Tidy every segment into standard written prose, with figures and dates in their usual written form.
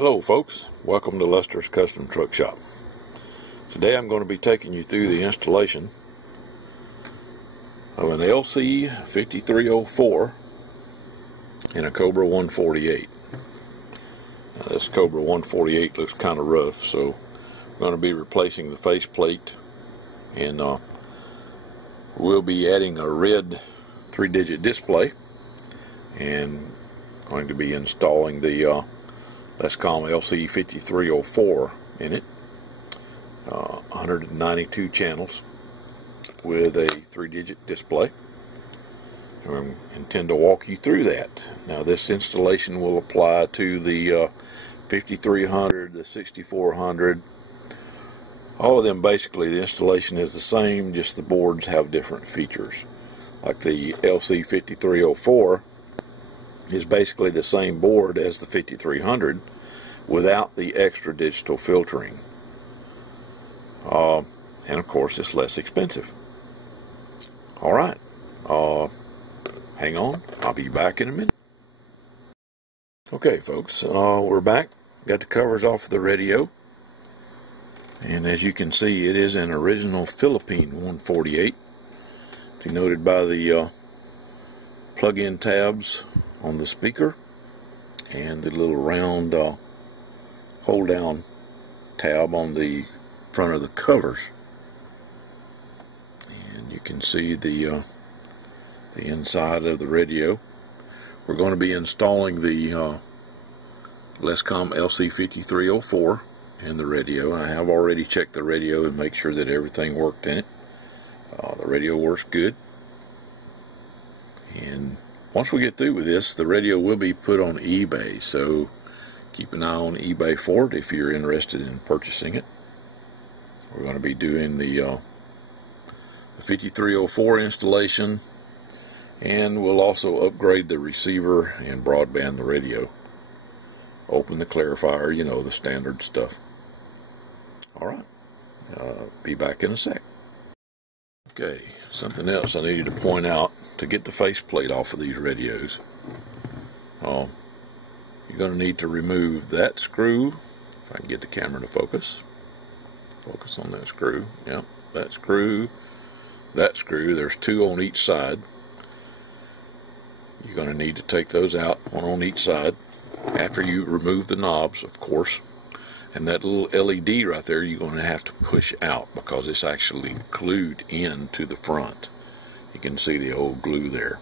Hello folks, welcome to Lester's Custom Truck Shop. Today I'm going to be taking you through the installation of an LC5304 and a Cobra 148. Now, this Cobra 148 looks kind of rough, so I'm going to be replacing the faceplate, and we'll be adding a red 3-digit display and going to be installing the LC5304 in it, 192 channels with a 3-digit display. I intend to walk you through that. Now this installation will apply to the 5300, the 6400, all of them. Basically the installation is the same, just the boards have different features. Like the LC5304 is basically the same board as the 5300 without the extra digital filtering, and of course it's less expensive. Alright, hang on, I'll be back in a minute. Okay folks, we're back. Got the covers off the radio, and as you can see it is an original Philippine 148, denoted by the plug-in tabs on the speaker and the little round hold down tab on the front of the covers. And you can see the inside of the radio. We're going to be installing the Lescom LC5304 in the radio. I have already checked the radio and make sure that everything worked in it. The radio works good, and once we get through with this, the radio will be put on eBay, so keep an eye on eBay for it if you're interested in purchasing it. We're going to be doing the 5304 installation, and we'll also upgrade the receiver and broadband the radio. Open the clarifier, you know, the standard stuff. Alright, be back in a sec. Okay, something else I needed to point out. To get the faceplate off of these radios, you're going to need to remove that screw. If I can get the camera to focus on that screw. Yep, that screw. There's two on each side. You're going to need to take those out, one on each side, after you remove the knobs, of course. And that little LED right there, you're going to have to push out because it's actually glued into the front. You can see the old glue there.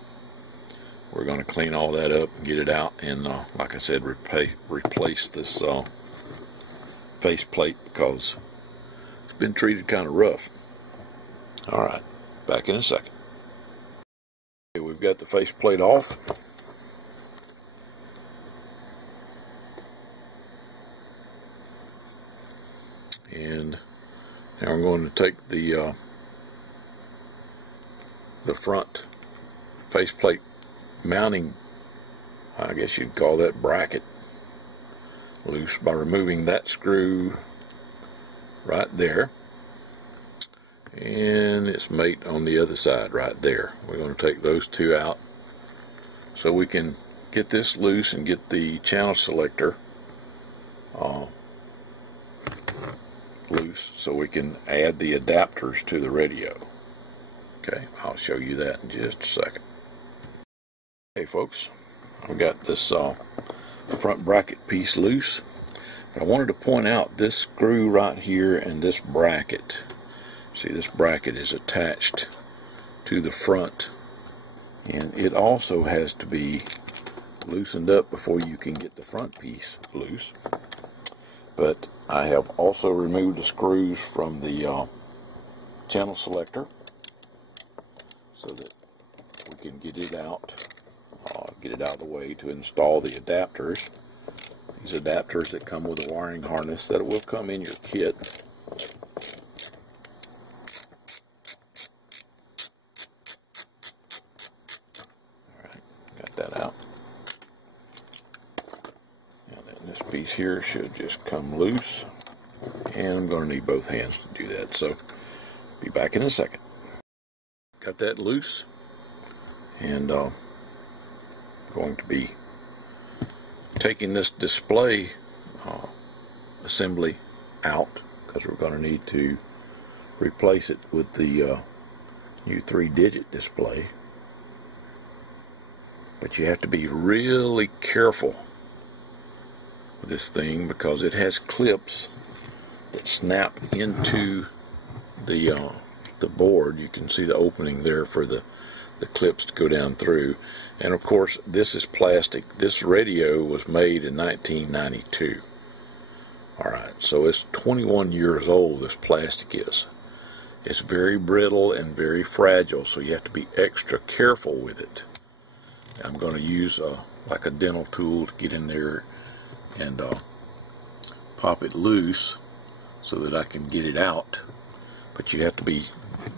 We're going to clean all that up and get it out, and like I said, replace this faceplate because it's been treated kind of rough. Alright, back in a second. Okay, we've got the faceplate off. And now we're going to take the front faceplate mounting, I guess you'd call that bracket, loose by removing that screw right there and its mate on the other side right there. We're going to take those two out so we can get this loose and get the channel selector loose so we can add the adapters to the radio. Okay, I'll show you that in just a second. Okay folks, I've got this front bracket piece loose, but I wanted to point out this screw right here and this bracket. See, this bracket is attached to the front, and it also has to be loosened up before you can get the front piece loose. But I have also removed the screws from the channel selector so that we can get it out of the way to install the adapters. These adapters that come with a wiring harness that will come in your kit. Alright, got that out. And then this piece here should just come loose, and I'm going to need both hands to do that, so be back in a second. Got that loose, and going to be taking this display assembly out, because we're going to need to replace it with the new 3-digit display. But you have to be really careful with this thing, because it has clips that snap into the board. You can see the opening there for the clips to go down through. And of course, this is plastic. This radio was made in 1992. Alright, so it's 21 years old, this plastic is. It's very brittle and very fragile, so you have to be extra careful with it. I'm going to use like a dental tool to get in there and pop it loose so that I can get it out. But you have to be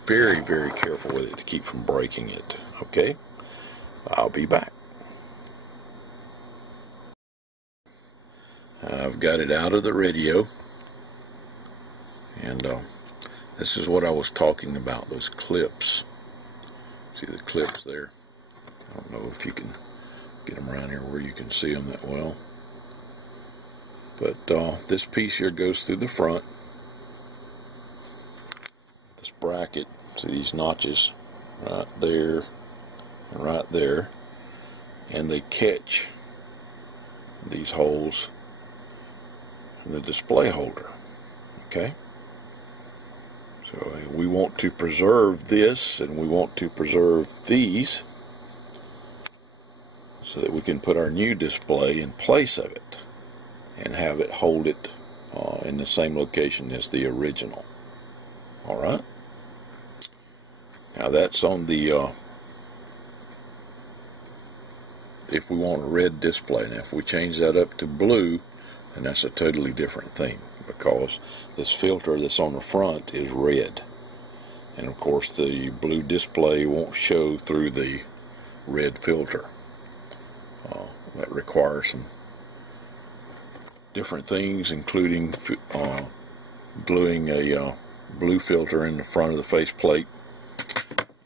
very, very careful with it to keep from breaking it. Okay? I'll be back. I've got it out of the radio, and this is what I was talking about, those clips. See the clips there? I don't know if you can get them around here where you can see them that well. But this piece here goes through the front. This bracket, see these notches right there and right there, and they catch these holes in the display holder. Okay? So we want to preserve this, and we want to preserve these, so that we can put our new display in place of it and have it hold it in the same location as the original. Alright? Now that's on the if we want a red display. Now if we change that up to blue, then that's a totally different thing, because this filter that's on the front is red, and of course the blue display won't show through the red filter. That requires some different things, including gluing a blue filter in the front of the faceplate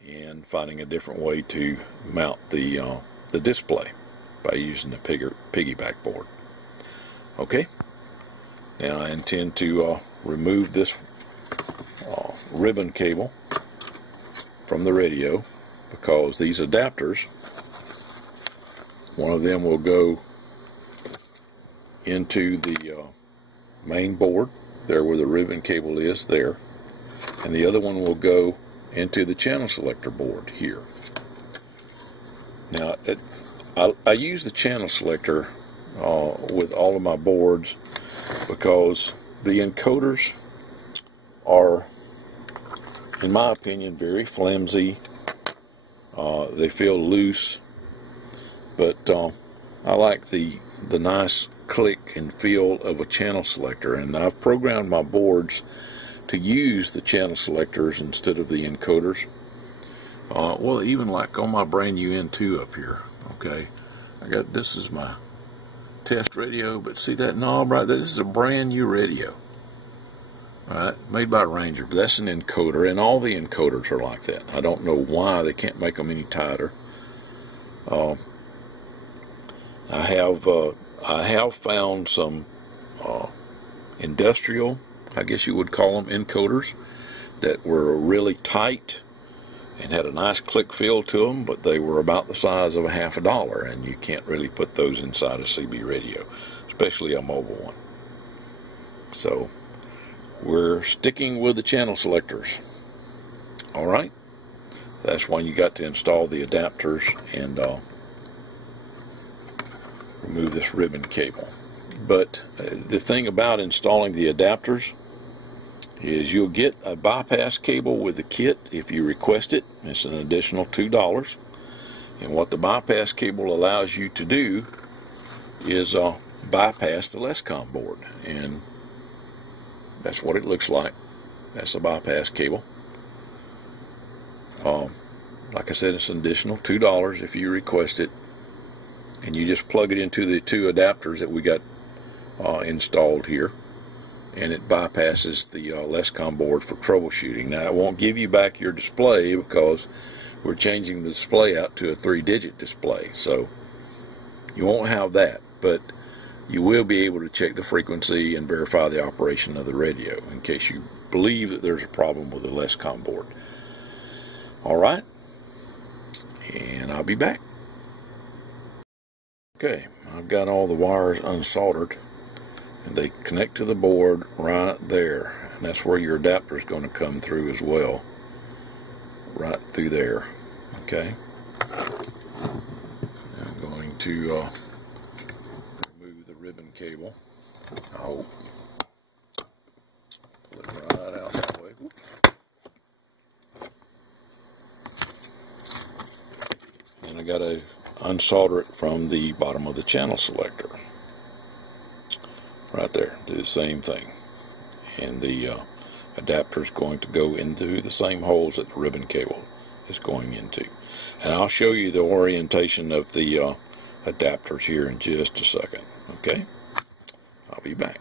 and finding a different way to mount the display by using the piggyback board. Okay, now I intend to remove this ribbon cable from the radio, because these adapters, one of them will go into the main board, there where the ribbon cable is there, and the other one will go into the channel selector board here. Now, I use the channel selector with all of my boards, because the encoders are, in my opinion, very flimsy. They feel loose, but I like the nice click and feel of a channel selector, and I've programmed my boards to use the channel selectors instead of the encoders. Well, even like on my brand new N2 up here, okay, this is my test radio, but see that knob right there? This is a brand new radio, right, made by Ranger, but that's an encoder, and all the encoders are like that. I don't know why they can't make them any tighter. I have found some industrial, I guess you would call them, encoders that were really tight and had a nice click feel to them, but they were about the size of $50, and you can't really put those inside a CB radio, especially a mobile one. So we're sticking with the channel selectors. Alright, that's why you got to install the adapters and remove this ribbon cable. But the thing about installing the adapters is you'll get a bypass cable with the kit if you request it. It's an additional $2. And what the bypass cable allows you to do is bypass the LESCOM board, and that's what it looks like. That's a bypass cable. Like I said, it's an additional $2 if you request it, and you just plug it into the two adapters that we got installed here, and it bypasses the LESCOM board for troubleshooting. Now, it won't give you back your display, because we're changing the display out to a 3-digit display, so you won't have that. But you will be able to check the frequency and verify the operation of the radio in case you believe that there's a problem with the LSCOM board. Alright, and I'll be back. Okay, I've got all the wires unsoldered, and they connect to the board right there, and that's where your adapter is going to come through as well, right through there. Okay, I'm going to remove the ribbon cable. Oh, pull it right out that way. Oops. And I got to unsolder it from the bottom of the channel selector. Right there, do the same thing. And the adapter is going to go into the same holes that the ribbon cable is going into. And I'll show you the orientation of the adapters here in just a second. Okay, I'll be back.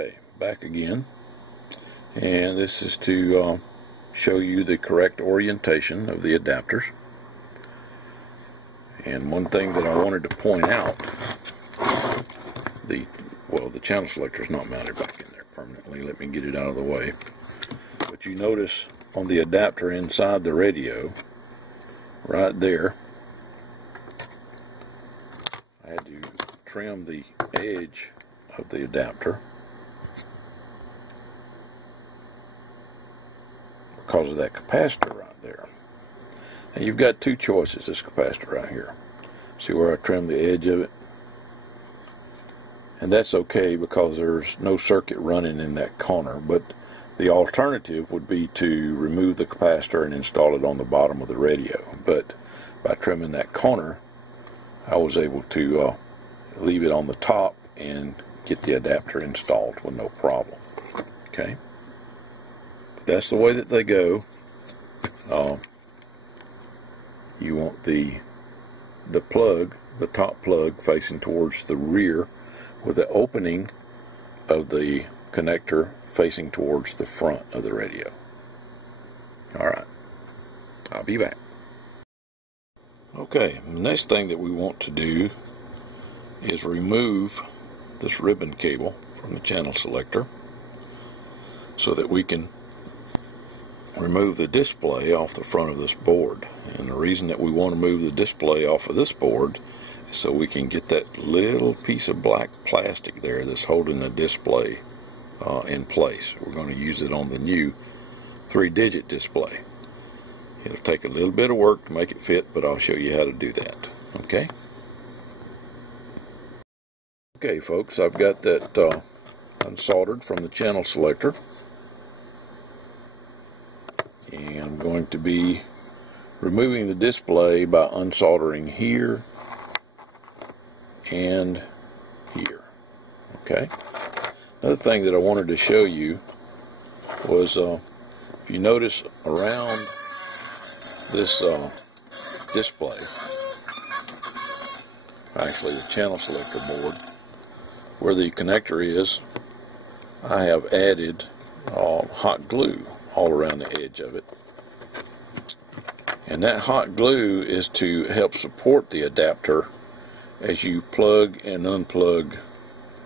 Okay, back again. And this is to show you the correct orientation of the adapters. And one thing that I wanted to point out, the channel selector is not mounted back in there permanently. Let me get it out of the way. But you notice on the adapter inside the radio, right there, I had to trim the edge of the adapter because of that capacitor right there. And you've got two choices, this capacitor right here. See where I trimmed the edge of it? And that's okay because there's no circuit running in that corner, but the alternative would be to remove the capacitor and install it on the bottom of the radio. But by trimming that corner, I was able to leave it on the top and get the adapter installed with no problem. Okay? But that's the way that they go. You want the plug, the top plug, facing towards the rear with the opening of the connector facing towards the front of the radio. Alright, I'll be back. Okay, the next thing that we want to do is remove this ribbon cable from the channel selector so that we can remove the display off the front of this board. And the reason that we want to move the display off of this board is so we can get that little piece of black plastic there that's holding the display in place. We're going to use it on the new 3-digit display. It'll take a little bit of work to make it fit, but I'll show you how to do that. Okay? Okay folks, I've got that unsoldered from the channel selector. And I'm going to be removing the display by unsoldering here and here. Okay. Another thing that I wanted to show you was if you notice around this display, actually the channel selector board, where the connector is, I have added hot glue all around the edge of it. And that hot glue is to help support the adapter as you plug and unplug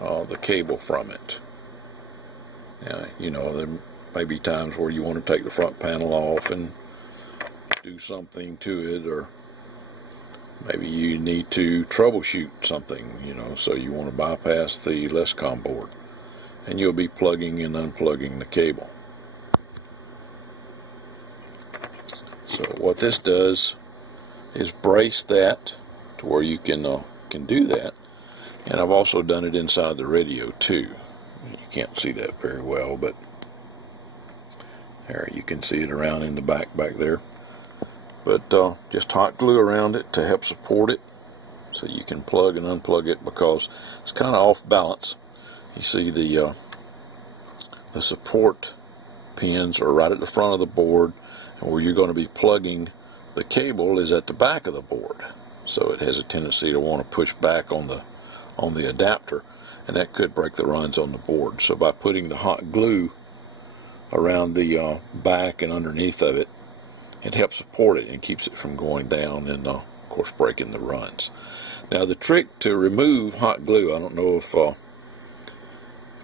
the cable from it. Now, you know, there may be times where you want to take the front panel off and do something to it, or maybe you need to troubleshoot something, you know, so you want to bypass the LSCOM board, and you'll be plugging and unplugging the cable. So what this does is brace that to where you can do that. And I've also done it inside the radio too. You can't see that very well, but there you can see it around in the back there. But just hot glue around it to help support it, so you can plug and unplug it, because it's kind of off balance. You see the support pins are right at the front of the board, and where you're going to be plugging the cable is at the back of the board. So it has a tendency to want to push back on the adapter, and that could break the runs on the board. So by putting the hot glue around the back and underneath of it, it helps support it and keeps it from going down and of course breaking the runs. Now the trick to remove hot glue, I don't know if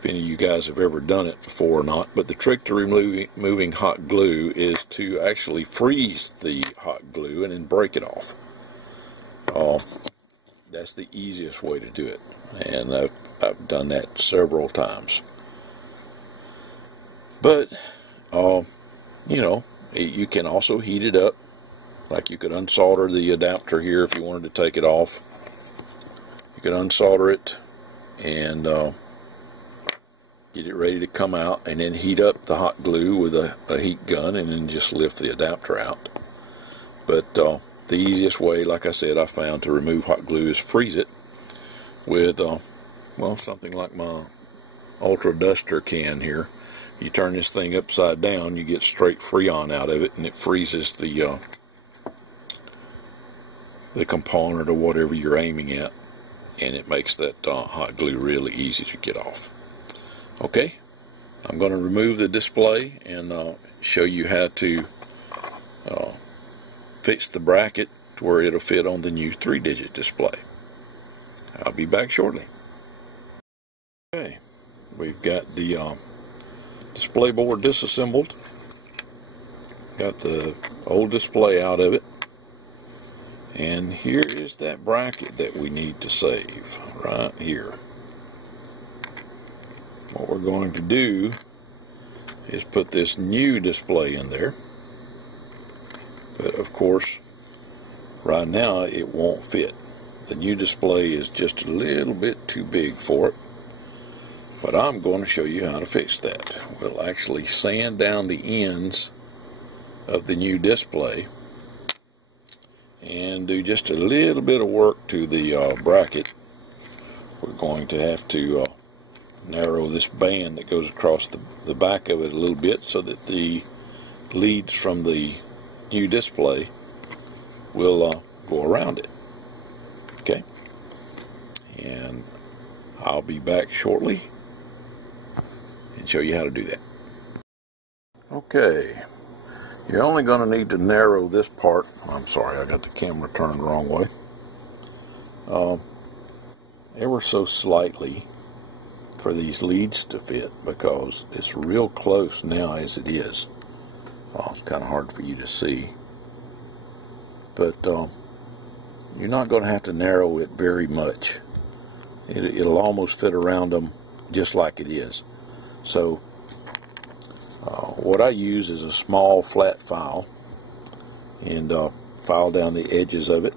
any of you guys have ever done it before or not, but the trick to removing hot glue is to actually freeze the hot glue and then break it off. That's the easiest way to do it, and I've done that several times. But you know, you can also heat it up. Like you could unsolder the adapter here if you wanted to take it off. You could unsolder it and get it ready to come out, and then heat up the hot glue with a heat gun, and then just lift the adapter out. But the easiest way, like I said, I found to remove hot glue is freeze it with, well, something like my Ultra Duster can here. You turn this thing upside down, you get straight Freon out of it, and it freezes the component or whatever you're aiming at, and it makes that hot glue really easy to get off. Okay, I'm going to remove the display and show you how to fix the bracket to where it'll fit on the new 3-digit display. I'll be back shortly. Okay, we've got the display board disassembled. Got the old display out of it. And here is that bracket that we need to save, right here. What we're going to do is put this new display in there. But of course, right now it won't fit. The new display is just a little bit too big for it. But I'm going to show you how to fix that. We'll actually sand down the ends of the new display and do just a little bit of work to the bracket. We're going to have to narrow this band that goes across the back of it a little bit so that the leads from the new display will go around it. Okay, and I'll be back shortly and show you how to do that. Okay, you're only going to need to narrow this part. I'm sorry, I got the camera turned the wrong way. Ever so slightly for these leads to fit, because it's real close now as it is. Well, it's kind of hard for you to see, but you're not going to have to narrow it very much. It'll almost fit around them just like it is. So what I use is a small flat file, and file down the edges of it,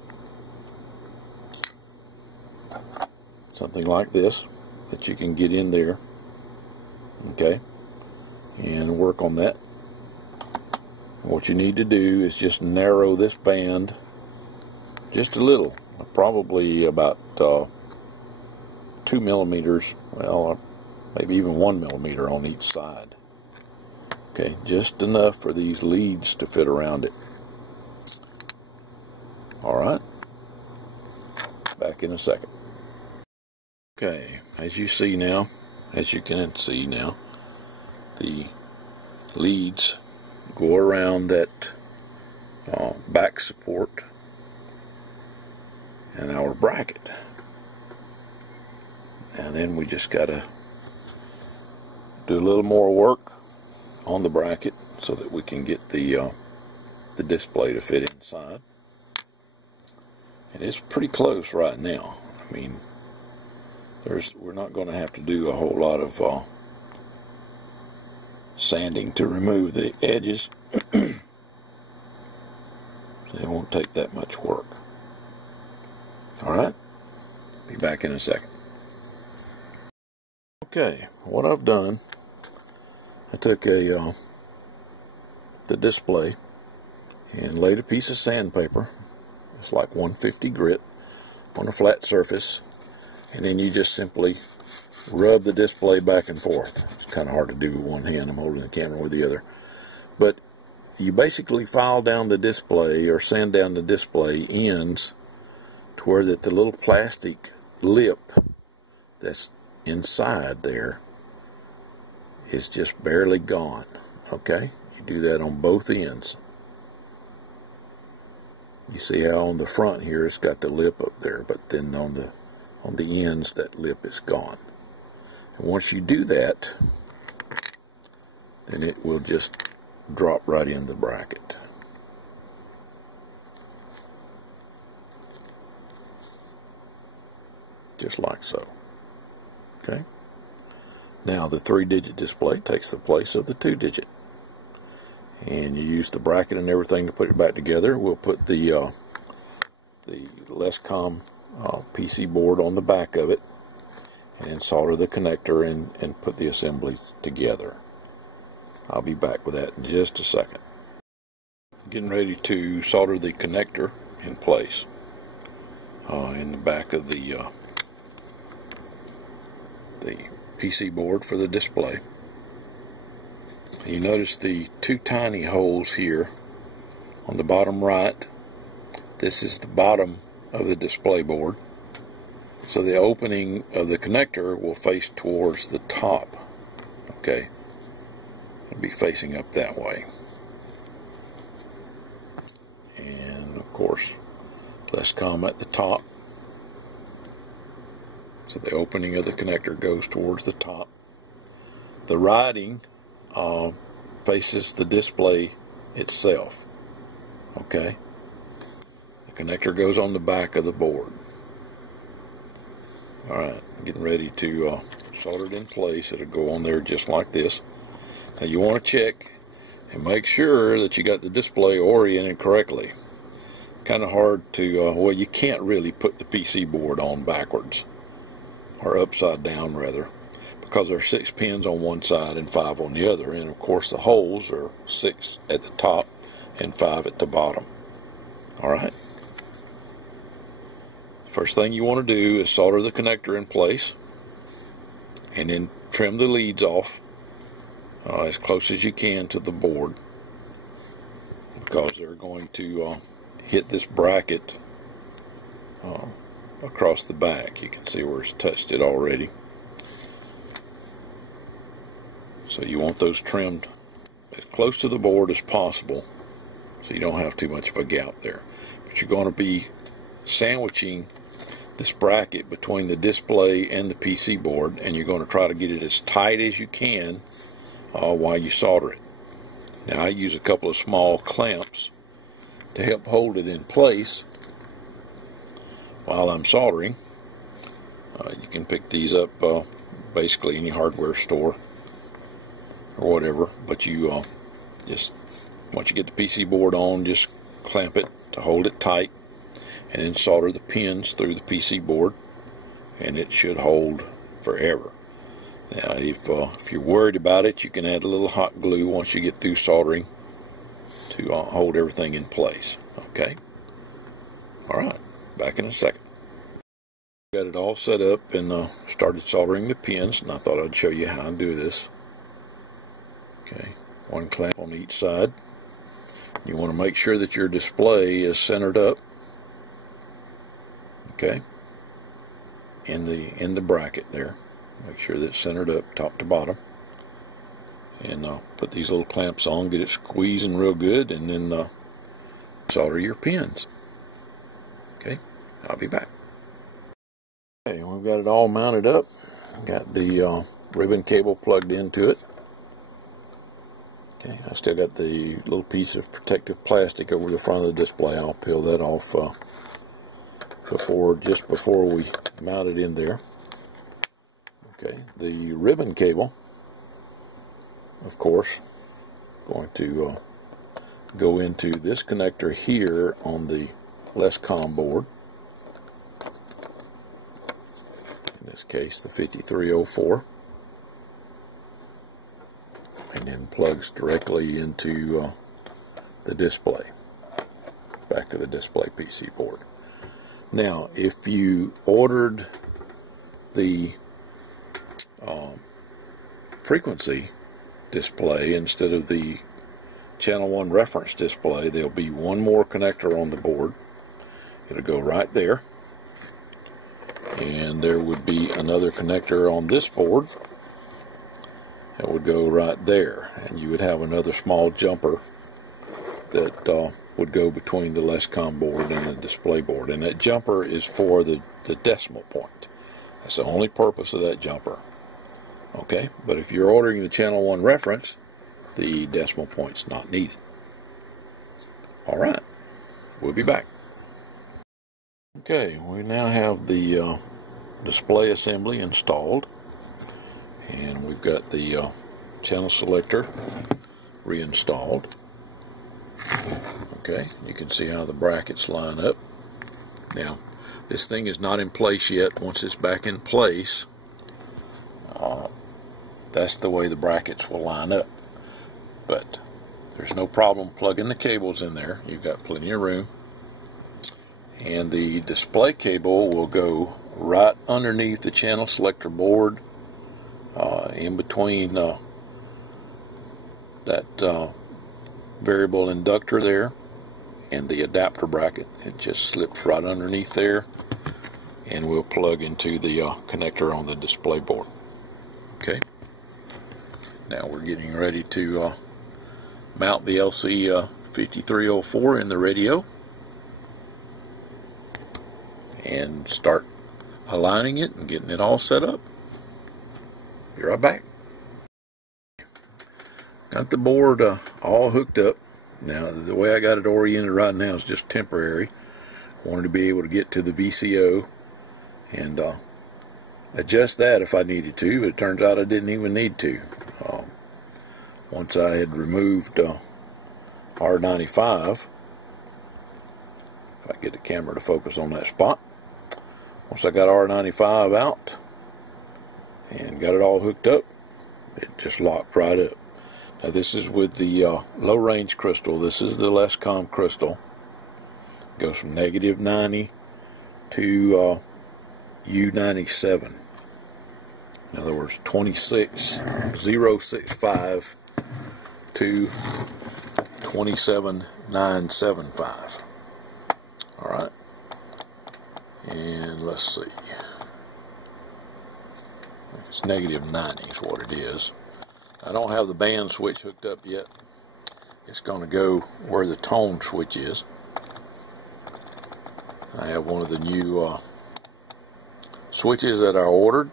something like this, that you can get in there. Okay, and work on that. What you need to do is just narrow this band just a little, probably about 2 millimeters, well, maybe even 1 millimeter on each side. Okay, just enough for these leads to fit around it. Alright, back in a second. Okay, as you can see now, the leads go around that back support and our bracket. And then we just got to do a little more work on the bracket so that we can get the display to fit inside. And it's pretty close right now. I mean, we're not going to have to do a whole lot of sanding to remove the edges. So it won't take that much work. Alright, be back in a second. Okay, what I've done, I took the display and laid a piece of sandpaper, it's like 150 grit, on a flat surface, and then you just simply rub the display back and forth. It's kind of hard to do with one hand, I'm holding the camera with the other. But you basically file down the display or sand down the display ends to where that the little plastic lip that's inside there is just barely gone. Okay, you do that on both ends. You see how on the front here it's got the lip up there, but then on the ends that lip is gone. And once you do that, then it will just drop right in the bracket. Just like so. Okay. Now the 3-digit display takes the place of the 2-digit. And you use the bracket and everything to put it back together. We'll put the LSCOM PC board on the back of it and solder the connector and put the assembly together. I'll be back with that in just a second. Getting ready to solder the connector in place in the back of the PC board for the display. You notice the 2 tiny holes here on the bottom right. This is the bottom of the display board. So the opening of the connector will face towards the top. Okay. It'll be facing up that way. And of course, LSCOM at the top. So the opening of the connector goes towards the top. The writing faces the display itself. Okay. The connector goes on the back of the board. Alright, getting ready to solder it in place. It'll go on there just like this. Now you want to check and make sure that you got the display oriented correctly. Kind of hard to, well, you can't really put the PC board on backwards, or upside down rather, because there are 6 pins on one side and 5 on the other, and of course the holes are 6 at the top and 5 at the bottom. Alright. First thing you want to do is solder the connector in place and then trim the leads off as close as you can to the board, because they're going to hit this bracket across the back. You can see where it's touched it already. So you want those trimmed as close to the board as possible so you don't have too much of a gap there. But you're going to be sandwiching this bracket between the display and the PC board, and you're going to try to get it as tight as you can while you solder it. Now I use a couple of small clamps to help hold it in place while I'm soldering. You can pick these up basically any hardware store or whatever, but you just, once you get the PC board on, just clamp it to hold it tight, and then solder the pins through the PC board, and it should hold forever. Now if you're worried about it, you can add a little hot glue once you get through soldering to hold everything in place. Okay? Alright, back in a second. Got it all set up and started soldering the pins, and I thought I'd show you how to do this. Okay, 1 clamp on each side. You want to make sure that your display is centered up. Okay, in the bracket there. Make sure that it's centered up top to bottom. And put these little clamps on, get it squeezing real good, and then solder your pins. Okay, I'll be back. Okay, we've got it all mounted up. Got the ribbon cable plugged into it. Okay, I still got the little piece of protective plastic over the front of the display. I'll peel that off just before we mount it in there. Okay, the ribbon cable, of course, going to go into this connector here on the LSCOM board. In this case, the 5304. And then plugs directly into the display, back of the display PC board. Now, if you ordered the frequency display instead of the channel 1 reference display, there'll be one more connector on the board. It'll go right there, and there would be another connector on this board that would go right there, and you would have another small jumper that would go between the LESCOM board and the display board, and that jumper is for the decimal point. That's the only purpose of that jumper. Okay, but if you're ordering the channel 1 reference, the decimal point's not needed. Alright, we'll be back. Okay, we now have the display assembly installed, and we've got the channel selector reinstalled. Okay, you can see how the brackets line up. Now, this thing is not in place yet. Once it's back in place, that's the way the brackets will line up. But there's no problem plugging the cables in there. You've got plenty of room. And the display cable will go right underneath the channel selector board, in between that variable inductor there and the adapter bracket. It just slips right underneath there, and we'll plug into the connector on the display board. Okay, now we're getting ready to mount the LC5304 in the radio and start aligning it and getting it all set up. Be right back. Got the board all hooked up. Now, the way I got it oriented right now is just temporary. Wanted to be able to get to the VCO and adjust that if I needed to, but it turns out I didn't even need to. Once I had removed R95, if I get the camera to focus on that spot, once I got R95 out and got it all hooked up, it just locked right up. Now this is with the low range crystal. This is the LESCOM crystal. It goes from -90 to U97. In other words, 26065 to 27975. Alright. And let's see. It's -90 is what it is. I don't have the band switch hooked up yet. It's going to go where the tone switch is. I have one of the new switches that I ordered.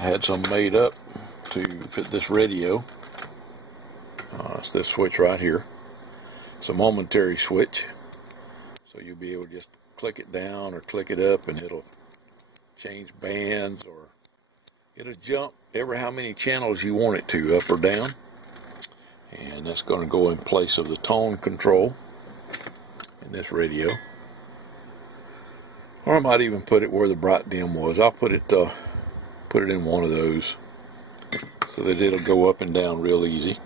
I had some made up to fit this radio. It's this switch right here. It's a momentary switch, so you'll be able to just click it down or click it up and it'll change bands, or it'll jump ever how many channels you want it to, up or down. And that's going to go in place of the tone control in this radio. Or I might even put it where the bright dim was. I'll put it in one of those so that it'll go up and down real easy.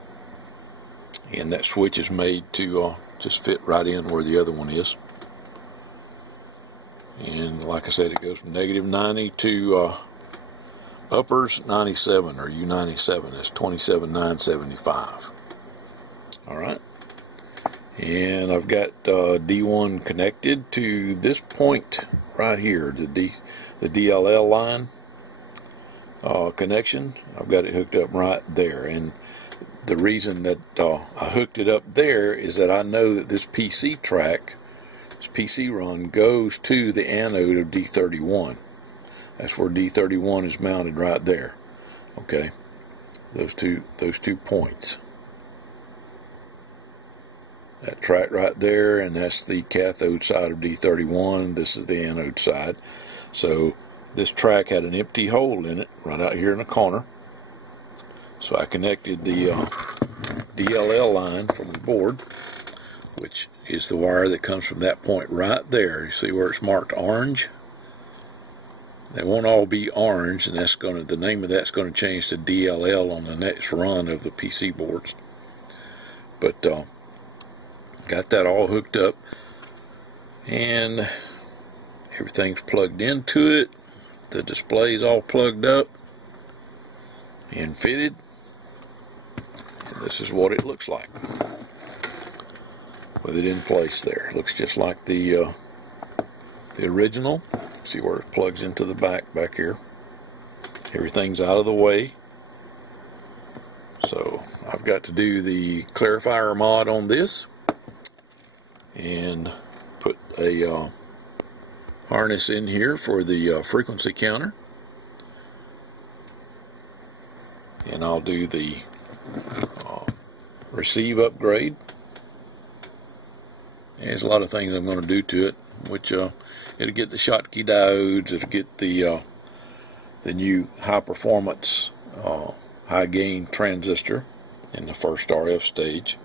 And that switch is made to just fit right in where the other one is. And like I said, it goes from -90 to uppers 97, or U97. That's 27975. Alright. And I've got D1 connected to this point right here, the DLL line connection. I've got it hooked up right there. And the reason that I hooked it up there is that I know that this PC track, this PC run, goes to the anode of D31. That's where D31 is mounted right there. Okay, those two points. That track right there, and that's the cathode side of D31. This is the anode side. So this track had an empty hole in it right out here in the corner. So I connected the DLL line from the board, which is the wire that comes from that point right there. You see where it's marked orange? They won't all be orange, and that's the name of that's going to change to DLL on the next run of the PC boards. But got that all hooked up, and everything's plugged into it. The display's all plugged up and fitted. This is what it looks like with it in place there. It looks just like the original. See where it plugs into the back here. Everything's out of the way. So I've got to do the clarifier mod on this, and put a harness in here for the frequency counter, and I'll do the receive upgrade. There's a lot of things I'm going to do to it, which it'll get the Schottky diodes, it'll get the new high performance high gain transistor in the first RF stage.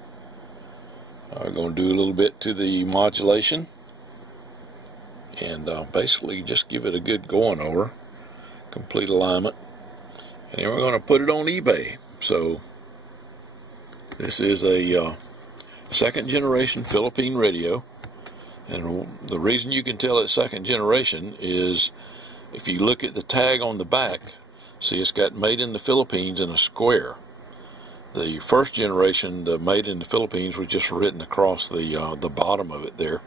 I'm going to do a little bit to the modulation, and basically just give it a good going over, complete alignment, and then we're going to put it on eBay. So this is a second generation Philippine radio, and the reason you can tell it's second generation is if you look at the tag on the back, see it's got made in the Philippines in a square. The first generation, the made in the Philippines, was just written across the bottom of it there.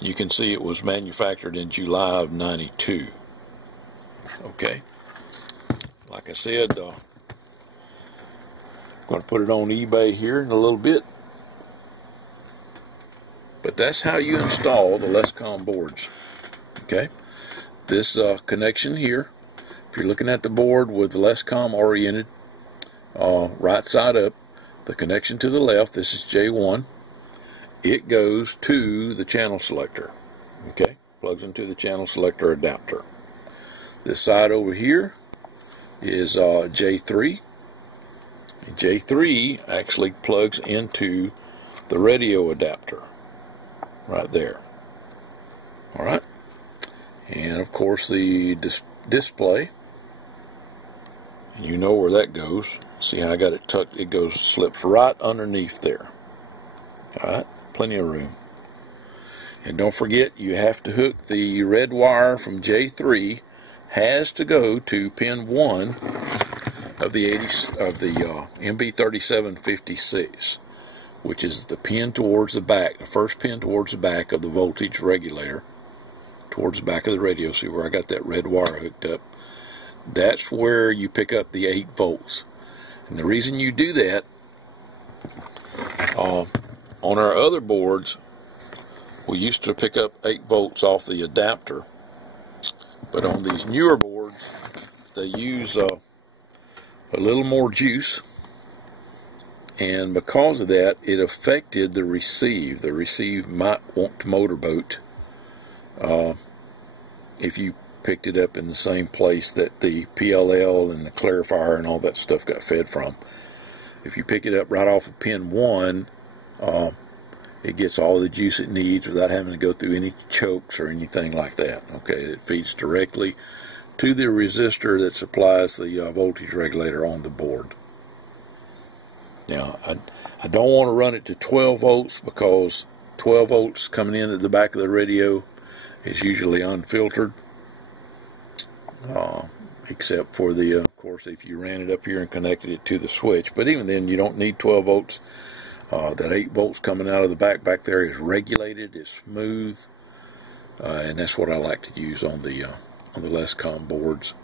You can see it was manufactured in July of '92. Okay, like I said, I'm going to put it on eBay here in a little bit. But that's how you install the LESCOM boards. Okay, this connection here, if you're looking at the board with the LESCOM oriented right side up, the connection to the left, this is J1, it goes to the channel selector. Okay, plugs into the channel selector adapter. This side over here is J3. J3 actually plugs into the radio adapter right there. Alright, and of course the display, you know where that goes. See how I got it tucked? It slips right underneath there. Alright, plenty of room. And don't forget, you have to hook the red wire from J3, has to go to pin 1 of the MB3756, which is the pin towards the back, the first pin towards the back of the voltage regulator, towards the back of the radio. See where I got that red wire hooked up? That's where you pick up the 8 volts. And the reason you do that, on our other boards, we used to pick up 8 volts off the adapter, but on these newer boards, they use a little more juice, and because of that, it affected the receive. The receive might want to motorboat if you picked it up in the same place that the PLL and the clarifier and all that stuff got fed from. If you pick it up right off of pin 1, it gets all the juice it needs without having to go through any chokes or anything like that. Okay, it feeds directly to the resistor that supplies the voltage regulator on the board. Now, I don't want to run it to 12 volts because 12 volts coming in at the back of the radio is usually unfiltered, except for of course, if you ran it up here and connected it to the switch. But even then, you don't need 12 volts. That 8 volts coming out of the back there is regulated, it's smooth, and that's what I like to use on the LESCOM boards.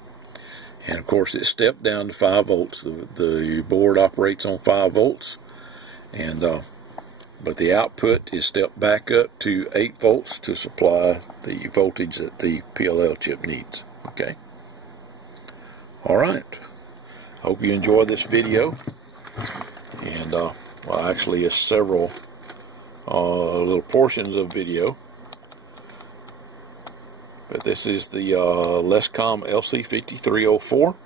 And of course, it's stepped down to 5 volts. The board operates on 5 volts, and but the output is stepped back up to 8 volts to supply the voltage that the PLL chip needs. Okay. All right. Hope you enjoy this video, and well, actually, it's several little portions of video. But this is the LESCOM LC5304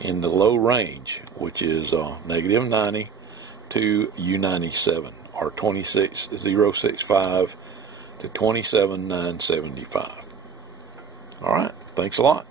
in the low range, which is -90 to U97, or 26065 to 27975. All right, thanks a lot.